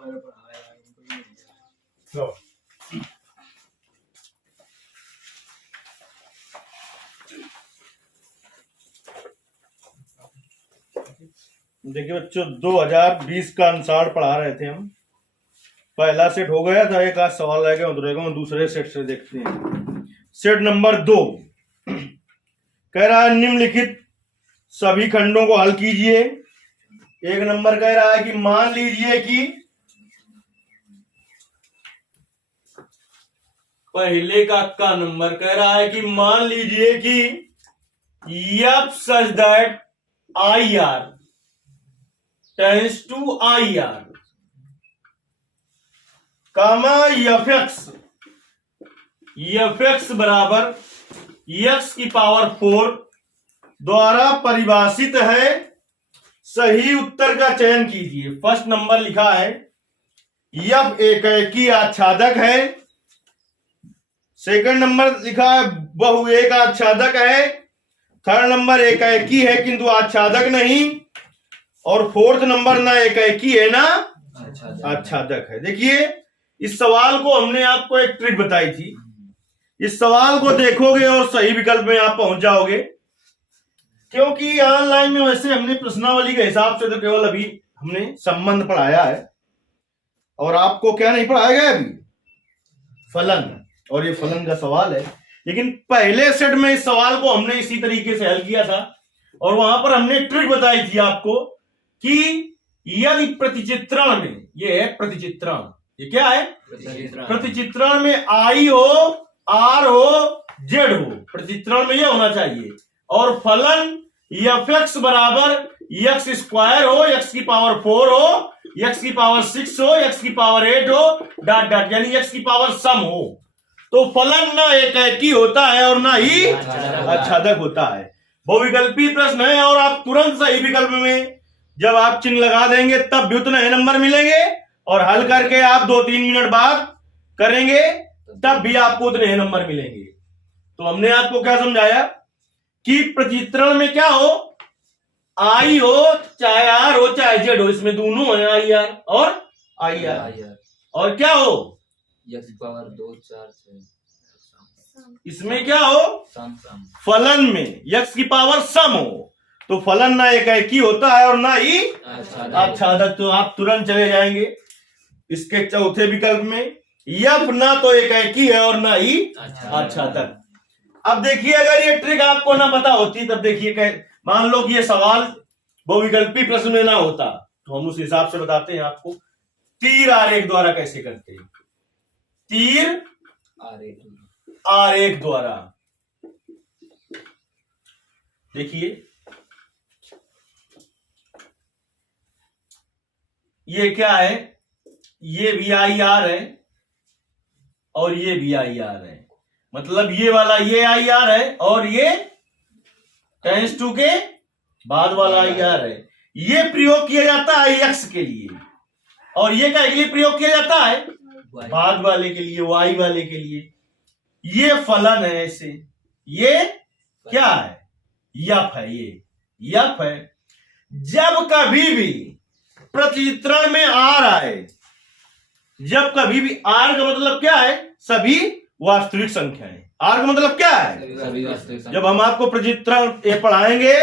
लो। देखिए बच्चों, 2020 का अनुसार पढ़ा रहे थे हम। पहला सेट हो गया था, एक आज सवाल रह गया, दूसरे सेट से देखते हैं। सेट नंबर 2 कह रहा है निम्नलिखित सभी खंडों को हल कीजिए। एक नंबर कह रहा है कि मान लीजिए कि पहले का नंबर कह रहा है कि मान लीजिए कि F such that I R tends to I R comma F X बराबर एक्स की पावर 4 द्वारा परिभाषित है। सही उत्तर का चयन कीजिए। फर्स्ट नंबर लिखा है एफ एकी आच्छादक है। सेकंड नंबर लिखा है बहु एक आच्छादक है। थर्ड नंबर एकी है किंतु आच्छादक नहीं। और फोर्थ नंबर ना एकी है ना आच्छादक है। देखिए, इस सवाल को हमने आपको एक ट्रिक बताई थी। इस सवाल को देखोगे और सही विकल्प में आप पहुंच जाओगे, क्योंकि ऑनलाइन में वैसे हमने प्रश्नावली के हिसाब से तो केवल अभी हमने संबंध पढ़ाया है, और आपको क्या नहीं पढ़ाया गया अभी, फलन। और ये फलन का सवाल है। लेकिन पहले सेट में इस सवाल को हमने इसी तरीके से हल किया था, और वहां पर हमने ट्रिक बताई थी आपको कि यदि प्रतिचित्रण में, ये है प्रतिचित्रण, ये क्या है प्रतिचित्रण में आई हो, आर हो, जेड हो, प्रतिचित्रण में ये होना चाहिए। और फलन एफ एक्स बराबर एक्स स्क्वायर हो, एक्स की पावर 4 हो, एक्स की पावर 6 हो, एक्स की पावर 8 हो, डॉट डॉट, यानी एक्स की पावर सम हो। तो फलन ना एकी होता है और ना ही आच्छादक होता है। बहुविकल्पी प्रश्न है, और आप तुरंत सही विकल्प में जब आप चिन्ह लगा देंगे तब भी उतने नंबर मिलेंगे, और हल करके आप 2-3 मिनट बाद करेंगे तब भी आपको उतने नंबर मिलेंगे। तो हमने आपको क्या समझाया कि प्रतिचित्रण में क्या हो, आई हो, चाहे आर हो, चाहे जेड हो, इसमें दोनों है, आई आर और आई आर। और क्या हो, एक्स की पावर 2 4 6, इसमें क्या हो, फलन में एक्स की पावर सम हो। तो फलन ना एकी होता है और ना ही आच्छादक। तो आप तुरंत चले जाएंगे इसके चौथे विकल्प में, एफ ना तो एकी है और ना ही आच्छादक। अब देखिए, अगर ये ट्रिक आपको ना पता होती, तब देखिए, मान लो कि ये सवाल बहुविकल्पी प्रश्न में ना होता, तो हम उस हिसाब से बताते हैं आपको। तीर आरेख द्वारा कैसे करते हैं, तीर आरेख द्वारा। देखिए, ये क्या है, ये भी आई आर है और ये भी आई आर है। मतलब ये वाला ये आई आर है और ये टेंस टू के बाद वाला आई आर है। ये प्रयोग किया जाता है एक्स के लिए, और ये क्या के लिए प्रयोग किया जाता है, बाद वाले के लिए, वाई वाले के लिए। ये फलन है ऐसे, ये क्या है, यफ है, ये यफ है। जब कभी भी प्रतिचित्रण में आर आए, जब कभी भी, आर का मतलब क्या है, सभी वास्तविक संख्याएं। आर का मतलब क्या है, जब हम आपको प्रतिचित्रण ये पढ़ाएंगे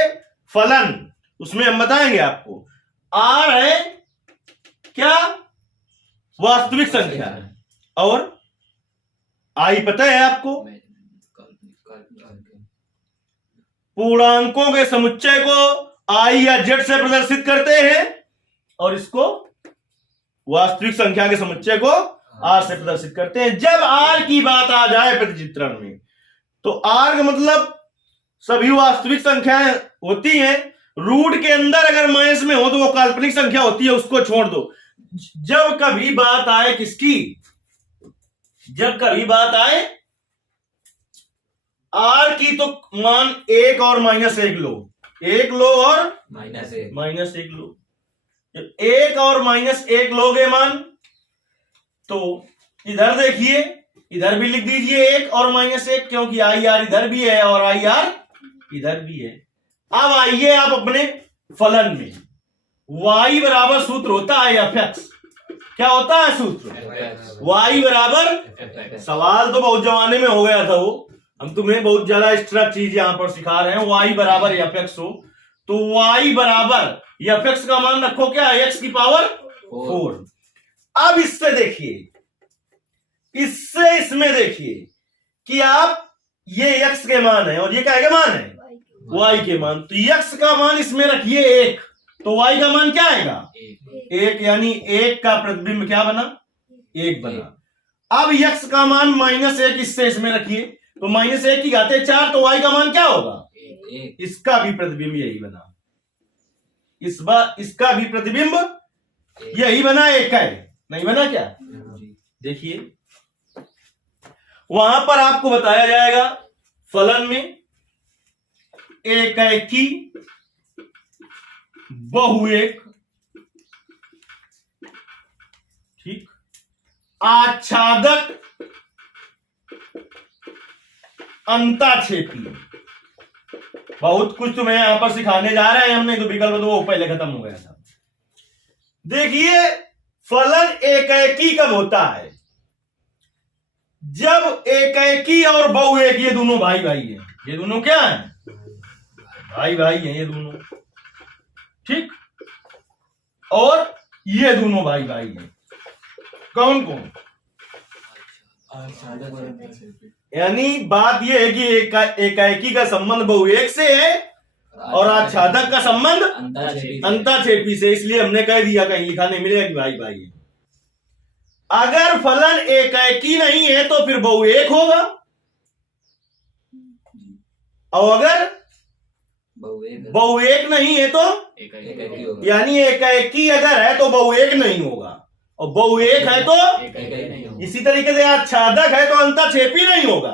फलन, उसमें हम बताएंगे आपको आर है क्या, वास्तविक संख्या है, और आई पता है आपको, पूर्णांकों के समुच्चय को आई या जेड से प्रदर्शित करते हैं, और इसको वास्तविक संख्या के समुच्चय को आर से प्रदर्शित करते हैं। जब आर की बात आ जाए प्रतिचित्रण में, तो आर का मतलब सभी वास्तविक संख्याएं होती हैं। रूट के अंदर अगर माइनस में हो तो वो काल्पनिक संख्या होती है, उसको छोड़ दो। जब कभी बात आए किसकी, जब कभी बात आए आर की, तो मान 1 और -1 लो, 1 लो और -1 लो। जब 1 और -1 लोगे मान, तो इधर देखिए, इधर भी लिख दीजिए 1 और -1, क्योंकि आई आर इधर भी है और आई आर इधर भी है। अब आइए आप अपने फलन में, y बराबर सूत्र होता है एफ एक्स, क्या होता है सूत्र? FX, y बराबर, FX, सवाल तो बहुत जमाने में हो गया था वो, हम तुम्हें बहुत ज्यादा एक्स्ट्रा चीज यहां पर सिखा रहे हैं। y बराबर fx हो तो y बराबर fx का मान रखो क्या है, x की पावर 4। अब इससे देखिए, इससे इसमें देखिए कि आप ये x के मान है और ये क्या के मान है, y के मान। तो x का मान इसमें रखिए 1, तो y का मान क्या आएगा, 1, यानी 1 का प्रतिबिंब क्या बना, 1 बना। अब x का मान -1 इससे इसमें रखिए, तो -1 की घाते 4, तो y का मान क्या होगा, 1, इसका भी प्रतिबिंब यही बना, इस बार इसका भी प्रतिबिंब यही बना, 1 है, नहीं बना क्या? देखिए वहां पर आपको बताया जाएगा फलन में एकाएकी बहुएक, ठीक, आच्छादक, अंताक्षेपी। बहुत कुछ तुम्हें यहां पर सिखाने जा रहे हैं हमने, तो विकल्प तो वो पहले खत्म हो गया था। देखिए फलन एकाएकी कब होता है, जब एकाएकी और बहुएक ये दोनों भाई भाई हैं। ये दोनों क्या हैं, भाई भाई हैं ये दोनों, ठीक, और ये दोनों भाई भाई हैं। कौन कौन, यानी बात यह है कि एकाएकी का संबंध बहुएक से है और आच्छादक का संबंध अंताक्षेपी से, इसलिए हमने कह दिया, कहीं लिखा नहीं मिलेगा कि भाई भाई है। अगर फलन एकाएकी नहीं है तो फिर बहुएक होगा, और अगर बहुएक नहीं है तो यानी एकाएकी अगर है तो बहुएक नहीं होगा, और बहुएक है तो इसी तरीके से आच्छादक है तो अंताक्षेपी नहीं होगा,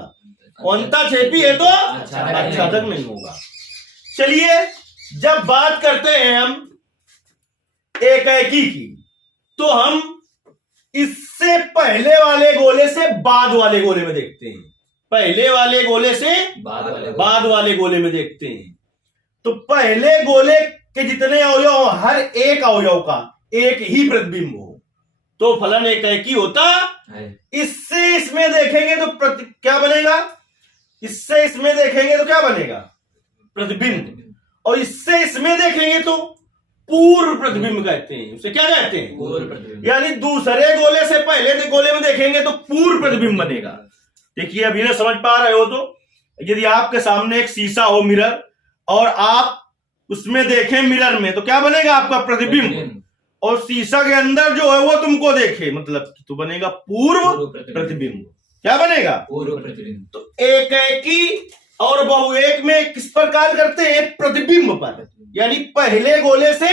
और अंताक्षेपी है तो आच्छादक नहीं होगा। चलिए जब बात करते हैं हम एकाएकी की, तो हम इससे पहले वाले गोले से बाद वाले गोले में देखते हैं, पहले वाले गोले से बाद वाले गोले में देखते हैं। तो पहले गोले के जितने अवयव, हर एक अवयव का एक ही प्रतिबिंब हो तो फलन एकाएकी होता है। इससे इसमें देखेंगे तो क्या बनेगा, इससे इसमें देखेंगे तो क्या बनेगा, प्रतिबिंब, और इससे इसमें देखेंगे तो पूर्व प्रतिबिंब कहते हैं, उसे क्या कहते हैं, पूर्व प्रतिबिंब। यानी दूसरे गोले से पहले गोले में देखेंगे तो पूर्व प्रतिबिंब बनेगा। देखिए अभी ना समझ पा रहे हो तो, यदि आपके सामने एक शीशा हो मिरर, और आप उसमें देखें मिरर में, तो क्या बनेगा आपका प्रतिबिंब, और शीशा के अंदर जो है वो तुमको देखे, मतलब तो बनेगा पूर्व प्रतिबिंब। क्या बनेगा, पूर्व प्रतिबिंब। तो एकाएकी और बहुएक में किस पर कार्य करते हैं, प्रतिबिंब पर, यानी पहले गोले से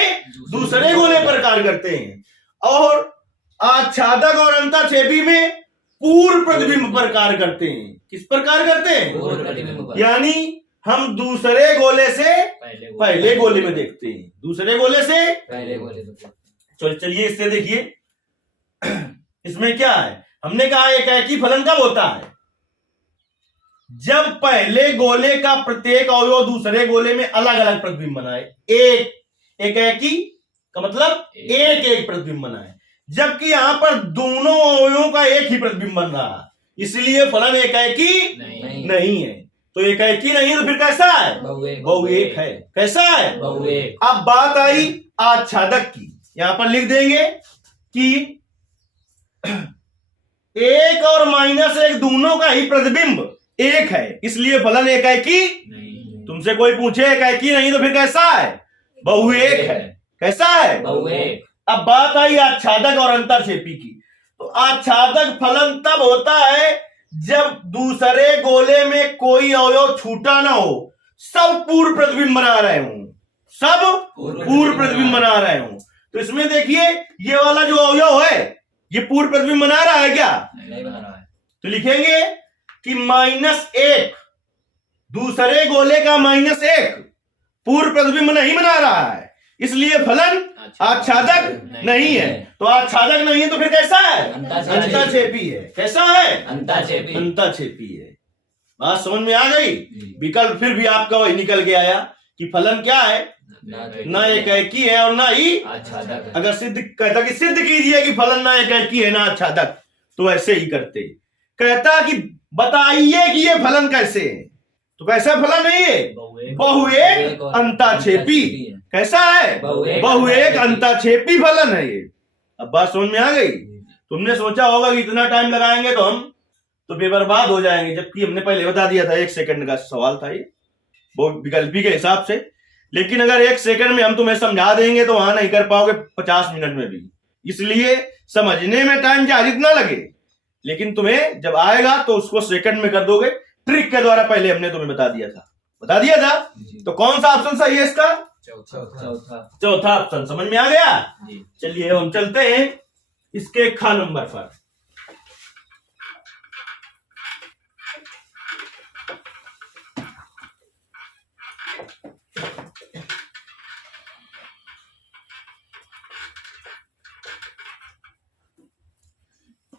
दूसरे गोले पर कार्य करते हैं, और आच्छादक और अंताक्षेपी में पूर्व प्रतिबिंब पर कार्य करते हैं। किस पर कार्य करते हैं, यानी हम दूसरे गोले से पहले गोले में देखते हैं, दूसरे गोले से पहले गोले में। चलिए इससे देखिए इसमें क्या है, हमने कहा एकाएकी फलन कब होता है, जब पहले गोले का प्रत्येक अवयव दूसरे गोले में अलग अलग प्रतिबिंब बनाए। एक एकाएकी का मतलब एक एक प्रतिबिंब बनाए, जबकि यहां पर दोनों अवयवों का एक ही प्रतिबिंब बन रहा है, इसलिए फलन एकाएकी नहीं है। तो एकाएकी नहीं है तो फिर कैसा है, बहुएक है। कैसा है, बहुएक। अब बात आई आच्छादक की, यहां पर लिख देंगे कि 1 और -1 दोनों का ही प्रतिबिंब 1 है, इसलिए फलन एकाएकी नहीं। तुमसे कोई पूछे एकाएकी नहीं तो फिर कैसा है, बहुएक है। कैसा है, बहुएक। अब बात आई आच्छादक और अंताक्षेपी की, तो आच्छादक फलन तब होता है जब दूसरे गोले में कोई अवयव छूटा ना हो, सब पूर्व प्रतिबिंब बना रहे हों, सब पूर्व प्रतिबिंब बना रहे हों। तो इसमें देखिए ये वाला जो अवयव है ये पूर्व प्रतिबिंब बना रहा है क्या, नहीं बना रहा है। तो लिखेंगे कि -1 दूसरे गोले का -1 पूर्व प्रतिबिंब नहीं बना रहा है, इसलिए फलन आच्छादक नहीं है। तो आच्छादक नहीं है तो फिर कैसा है, अंताक्षेपी है। कैसा है, अंताक्षेपी है। बात समझ में आ गई। विकल्प फिर भी आपका वही निकल के आया कि फलन क्या है, ना एकाएकी है और ना ही आच्छादक है। अगर सिद्ध कहता कि सिद्ध कीजिए कि फलन ना एकाएकी है ना आच्छादक, तो ऐसे ही करते। कहता कि बताइए कि ये फलन कैसे है, तो कैसा फलन है ये? बहुएक अंताक्षेपी। कैसा है? बहुएक अंताक्षेपी फलन है ये। अब बात समझ में आ गई? तुमने सोचा होगा कि इतना टाइम लगाएंगे तो हम तो बेबर्बाद हो जाएंगे, जबकि हमने पहले बता दिया था 1 सेकंड का सवाल था ये, वो विकल्पी के हिसाब से। लेकिन अगर 1 सेकंड में हम तुम्हें समझा देंगे तो वहां नहीं कर पाओगे 50 मिनट में भी, इसलिए समझने में टाइम चाहे जितना लगे, लेकिन तुम्हें जब आएगा तो उसको सेकंड में कर दोगे। ट्रिक के द्वारा पहले हमने तुम्हें बता दिया था। तो कौन सा ऑप्शन सही है इसका? चौथा ऑप्शन। समझ में आ गया? चलिए हम चलते हैं इसके ख नंबर पर।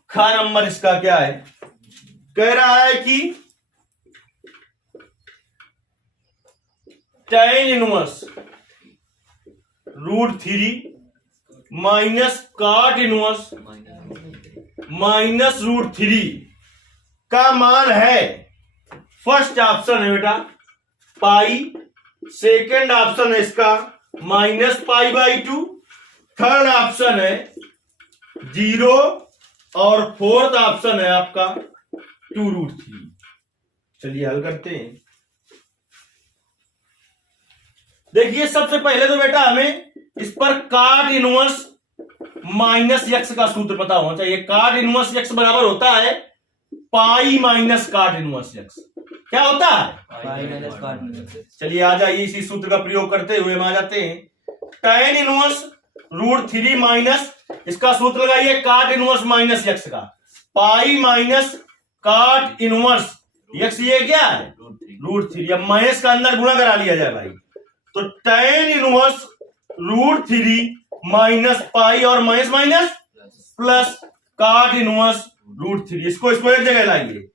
ख नंबर इसका क्या है? कह रहा है कि tan inverse √3 minus cot inverse minus √3 का मान है, फर्स्ट ऑप्शन है बेटा पाई, सेकेंड ऑप्शन है इसका -π/2, थर्ड ऑप्शन है 0 और फोर्थ ऑप्शन है आपका 2√3। चलिए हल करते हैं। देखिए सबसे पहले तो बेटा हमें इस पर cot इनवर्स -x का सूत्र पता होना चाहिए। cot इनवर्स x बराबर होता है pi minus cot inverse x। क्या होता है? चलिए आ जाइए इसी सूत्र का प्रयोग करते हुए हम आ जाते हैं। tan इनवर्स √3 माइनस इसका सूत्र लगाइए cot इनवर्स -x का, pi minus cot inverse x, ये क्या है? √3। अब माइनस का अंदर गुणा करा लिया जाए भाई, तो tan इनवर्स √3 माइनस पाई और minus minus plus cot inverse √3, इसको एक जगह लाइए।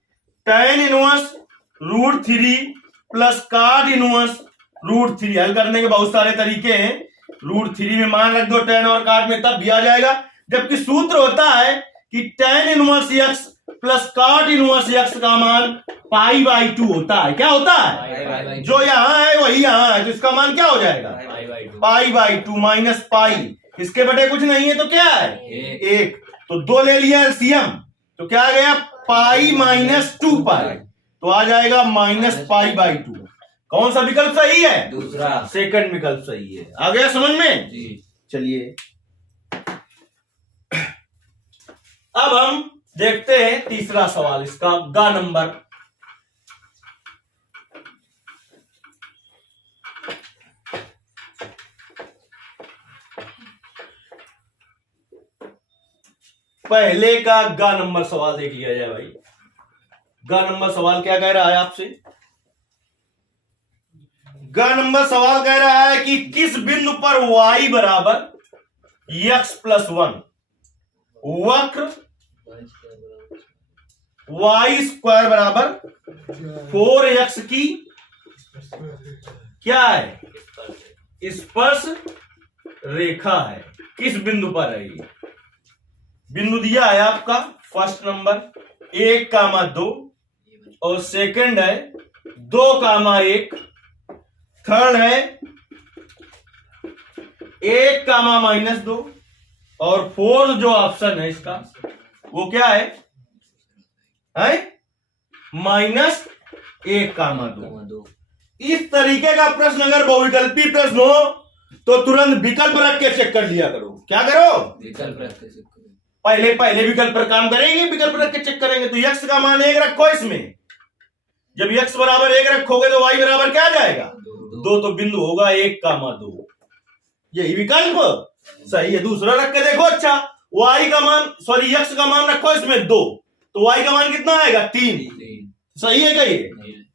tan inverse √3 plus cot inverse √3। हल करने के बहुत सारे तरीके हैं। √3 में मान रख दो tan और cot में, तब भी आ जाएगा। जबकि सूत्र होता है कि tan inverse x plus cot inverse x का मान π/2 होता है। क्या होता है? जो यहां है वही यहां है, तो इसका मान क्या हो जाएगा? π/2 माइनस पाई, इसके बटे कुछ नहीं है तो क्या है? 1। तो 2 ले लिया एलसीएम, तो क्या आ गया? पाई माइनस 2π, तो आ जाएगा -π/2। कौन सा विकल्प सही है? दूसरा, सेकंड विकल्प सही है। आ गया समझ में? जी। चलिए अब हम देखते हैं तीसरा सवाल, इसका ग नंबर। पहले का ग नंबर सवाल देख लिया जाए भाई। ग नंबर सवाल क्या कह रहा है आपसे? ग नंबर सवाल कह रहा है कि किस बिंदु पर y बराबर x+1 वक्र y² बराबर 4x की क्या है? स्पर्श रेखा है। किस बिंदु पर है ये? बिंदु दिया है आपका फर्स्ट नंबर 1,2 और सेकंड है 2,1, थर्ड है 1,-2 और फोर्थ जो ऑप्शन है इसका वो क्या है? -1,2। इस तरीके का प्रश्न अगर बहुविकल्पी प्रश्न हो तो तुरंत विकल्प रख के चेक कर लिया करो। क्या करो? विकल्प रख के चेक करो। पहले विकल्प पर काम करेंगे, विकल्प रख के चेक करेंगे। तो x का मान 1 रखो इसमें, जब x बराबर 1 रखोगे तो y बराबर क्या आ जाएगा? 2, तो बिंदु होगा 1,2। यही विकल्प सही है। दूसरा रख के देखो। अच्छा x का मान रखो इसमें 2, तो y का मान कितना आएगा? 3। सही है क्या ये?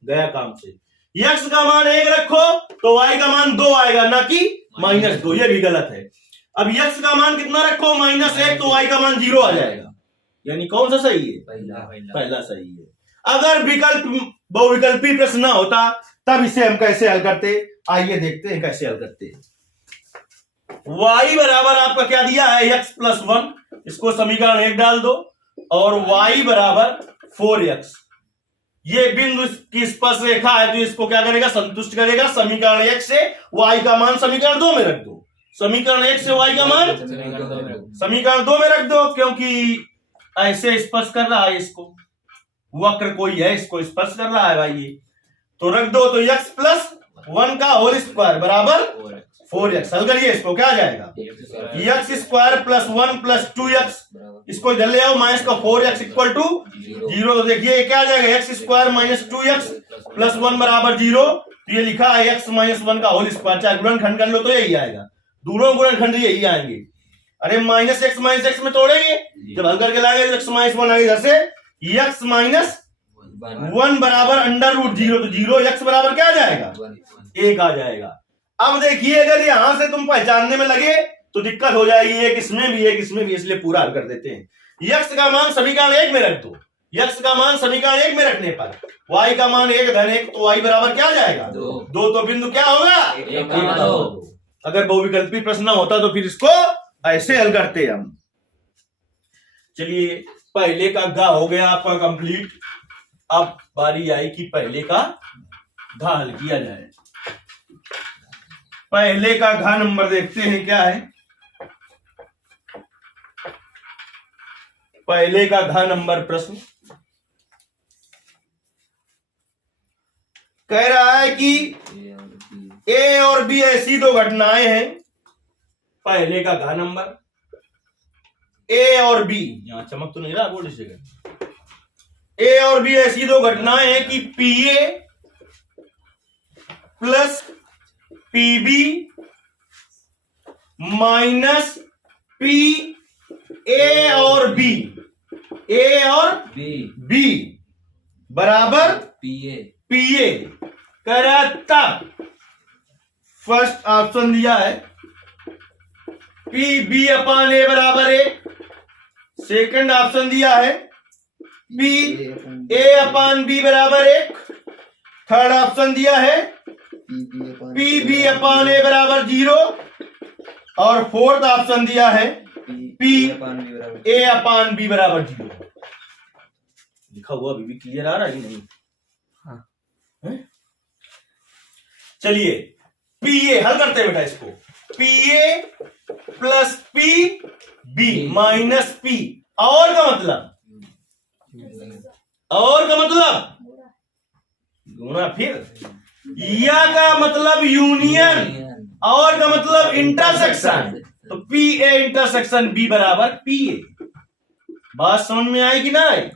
गया काम से। x का मान 1 रखो तो y का मान 2 आएगा, ना कि -2। ये भी गलत है। अब x का मान कितना रखो? -1, तो y का मान 0 आ जाएगा। यानी कौन सा सही है? पहला सही है। अगर विकल्प बहुविकल्पी प्रश्न ना होता तब इसे हम कैसे हल करते? आइए देखते हैं कैसे हल करते हैं। y बराबर आपका क्या दिया है, x प्लस 1, इसको समीकरण 1 डाल दो, और y बराबर 4x। ये बिंदु की स्पर्श रेखा है, तो इसको क्या करेगा, संतुष्ट करेगा। समीकरण 1 से y का मान समीकरण 2 में रख दो। समीकरण 1 से y का मान समीकरण 2 में रख दो, क्योंकि ऐसे स्पर्श कर रहा है इसको, वक्र कोई है इसको स्पर्श कर रहा है भाई ये, तो रख दो। तो x प्लस 1 का होल स्क्वायर बराबर 4x। हल करिए इसको, क्या आ जाएगा, x square plus 1 plus 2x, इसको इधर ले आओ, माइनस का 4x इक्वल टू 0। तो देखिए ये क्या आ जाएगा, x square minus 2x plus 1 बराबर 0। तो ये लिखा है x माइनस 1 का होल स्क्वायर, चाहे गुणनखंड कर लो तो यही आएगा, दोनों गुणनखंड यही आएंगे। अरे माइनस x में तोड़ेंगे, जब हल करके लाएंगे x माइनस 1 आगे, इधर से x माइनस 1 बराबर अंडर रूट 0, तो 0 x बराबर क्या आ जाएगा, 1 आ जाएगा। अब देखिए अगर यहां से तुम पहचानने में लगे तो दिक्कत हो जाएगी, एक इसमें भी एक इसमें भी, इसलिए पूरा हल कर देते हैं। x का मान समीकरण 1 में रख दो, x का मान समीकरण 1 में रखने पर y का मान 1 धन 1, तो y बराबर क्या आ जाएगा, 2। तो बिंदु क्या होगा, 1। अगर बहुविकल्पी प्रश्न होता तो फिर इसको ऐसे हल करते हम। चलिए पहले का घ हो गया आपका कंप्लीट। अब बारी आई कि पहले का घ हल किया जाए। पहले का घ नंबर देखते हैं क्या है। पहले का घ नंबर प्रश्न कह रहा है कि ए और बी ऐसी दो घटनाएं हैं। पहले का घ नंबर ए और बी, यहां चमक तो नहीं रहा बोर्ड से, ए और बी ऐसी दो घटनाएं हैं कि PA plus PB minus P A और बी, ए और बी बराबर पीए करा। तब फर्स्ट ऑप्शन दिया है पी बी अपान ए बराबर 1, सेकंड ऑप्शन दिया है पी ए अपान बी बराबर 1, थर्ड ऑप्शन दिया है पी बी अपान ए बराबर 0, और फोर्थ ऑप्शन दिया है पी ए अपान बी बराबर 0। लिखा हुआ अभी भी क्लियर आ रहा है नहीं? चलिए पी ए हल करते हैं बेटा इसको। P A plus P B minus P, और का मतलब गुणा, फिर या का मतलब यूनियन, और का मतलब इंटरसेक्शन। तो पी ए इंटरसेक्शन बी बराबर पी ए। बात समझ में आई कि ना आई?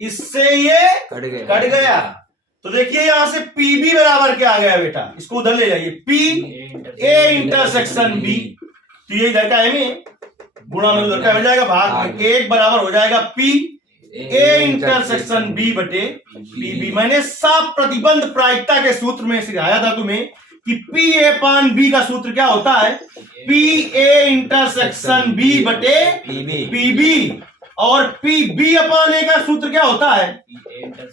इससे ये कट गया। तो देखिए यहां से पी बी बराबर क्या आ गया बेटा, इसको उधर ले जाइए, पी ए इंटरसेक्शन बी, तो ये इधर का है गुणा में उधर का हो जाएगा भाग में, 1 बराबर हो जाएगा पी ए इंटरसेक्शन बी बटे पी बी। मैंने साफ प्रतिबंध प्रायिकता के सूत्र में सिखाया था तुम्हें कि पी ए पान बी का सूत्र क्या होता है, पी ए इंटरसेक्शन बी बटे पी बी, और पी बी अपान ए का सूत्र क्या होता है,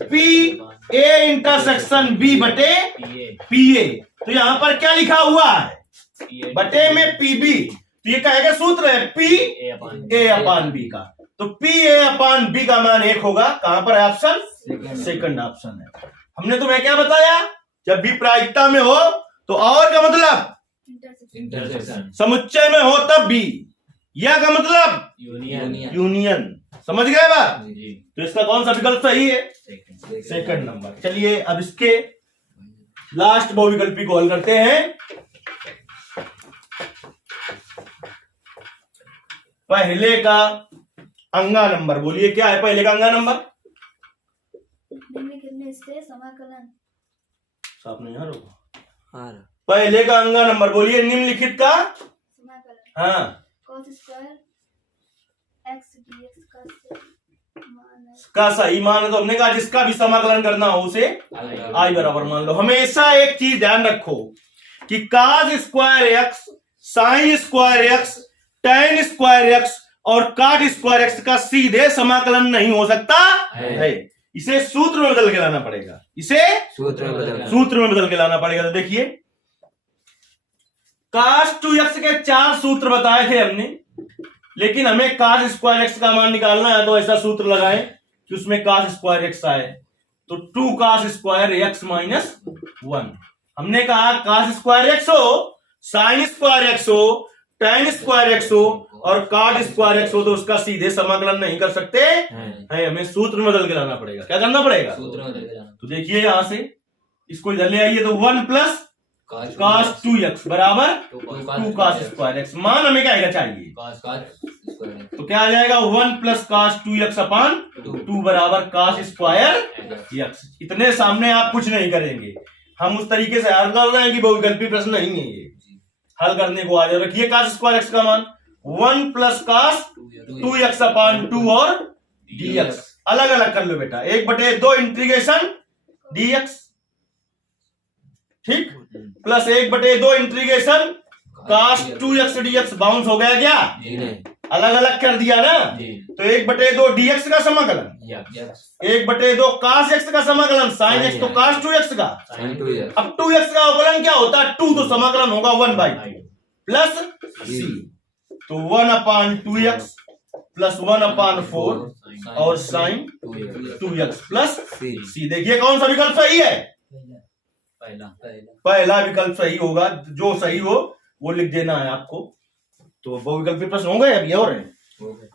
पी ए इंटरसेक्शन बी बटे पी ए। तो यहां पर क्या लिखा हुआ है, बटे में पी बी, तो ये कहेगा सूत्र है पी ए अपान बी का। तो पी ए अपान बी का मान 1 होगा। कहां पर है ऑप्शन, सेकंड ऑप्शन है। हमने तुम्हें क्या बताया, जब भी प्रायिकता में हो तो और का मतलब इंटरसेक्शन, समुच्चय में हो तब भी, या का मतलब यूनियन। समझ गए बात? तो इसका कौन सा विकल्प सही है, सेकंड नंबर। चलिए अब इसके लास्ट बहुविकल्पी को हल करते हैं। पहले का अंगा नंबर बोलिए, क्या है पहले का अंगा नंबर? से समाकलन साफ नहीं आ रहा। पहले का अंगा नंबर बोलिए, निम्नलिखित का समाकलन। हाँ, cos स्क्वायर x dx का सही मान, तो हमने कहा जिसका भी समाकलन करना हो उसे आई बराबर मान लो। हमेशा एक चीज ध्यान रखो कि cos square x, sine square x, tan square x और काट स्क्वायर एक्स का सीधे समाकलन नहीं हो सकता है। इसे सूत्र में बदल के लाना पड़ेगा, इसे सूत्र में बदल के लाना पड़ेगा। तो देखिए cos 2x के 4 सूत्र बताए थे हमने, लेकिन हमें cos स्क्वायर x का मान निकालना है तो ऐसा सूत्र लगाएं कि उसमें cos स्क्वायर x आए, तो 2 cos स्क्वायर x माइनस 1। हमने कहा cos स्क्वायर x हो, sin स्क्वायर x हो, tan स्क्वायर x हो और cot स्क्वायर x हो तो उसका सीधे समाकलन नहीं कर सकते हैं, हमें सूत्र में बदल के लाना पड़ेगा। क्या करना पड़ेगा? सूत्र में बदल के लाना। तो देखिए यहां से इसको इधर ले आइए, तो 1 प्लस cos 2x बराबर 2 cos स्क्वायर x। मान हमें क्या आएगा चाहिए, तो क्या आ जाएगा 1 प्लस cos 2x अपान 2 बराबर cos स्क्वायर x। इतने सामने आप कुछ नहीं करेंगे, हम उस तरीके से हल कर रहे हैं कि बहुविकल्पी प्रश्न नहीं है ये, हल करने को आ जाए। रखिए cos स्क्वायर x का मान 1 प्लस cos 2x अपान 2 और dx अलग अलग कर लो बेटा, 1/2 इंटीग्रेशन dx, ठीक, plus 1/2 integration cos 2x dx। Bounce हो गया क्या? जी नहीं, अलग अलग कर दिया ना, जी। तो 1/2 dx का समाकलन, यस 1/2 cos x का समाकलन, sin x तो cos 2x का। sin 2x अब 2x का अवकलन क्या होता है? 2 तो समाकलन होगा 1/2 प्लस c, तो 1/2x प्लस 1/4 और sin 2x प्लस c। देखिए कौन सा विकल्प सही है? पहला पहला विकल्प सही होगा, जो सही हो वो लिख देना है आपको। तो बहुविकल्पी प्रश्न हो गए, अभी और हैं। हो गया।